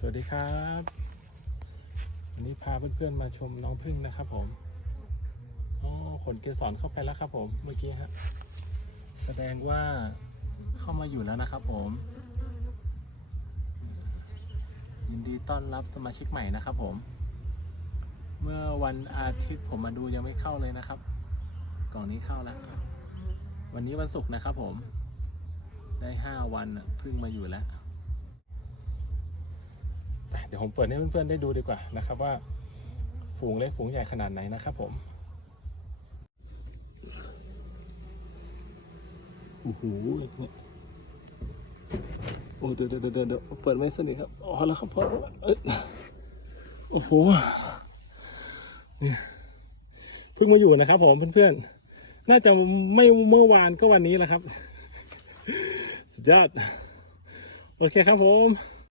สวัสดีครับวันนี้พาเพื่อนๆมาชมน้องพึ่งนะครับผมอ๋อขนเกสรเข้าไปแล้วครับผมเมื่อกี้ฮะแสดงว่าเข้ามาอยู่แล้วนะครับผม ยินดีต้อนรับสมาชิกใหม่นะครับผม เมื่อวันอาทิตย์ผมมาดูยังไม่เข้าเลยนะครับ กล่องนี้เข้าแล้ว วันนี้วันศุกร์นะครับผมได้ห้าวันเพึ่งมาอยู่แล้ว เดี๋ยวผมเปิดให้เพื่อนๆได้ดูดีกว่านะครับว่า ฝูงเล็กฝูงใหญ่ขนาดไหนนะครับผมโอ้โหเนี่ยโอ้เดี๋ยวเดี๋ยวเดี๋ยวเดี๋ยวเปิดไม่สนิทครับอ๋อแล้วครับพ่อเอ้ยโอ้โหเนี่ยเพิ่งมาอยู่นะครับผมเพื่อนๆ น่าจะไม่เมื่อวานก็วันนี้แหละครับ สุดยอด โอเคครับผม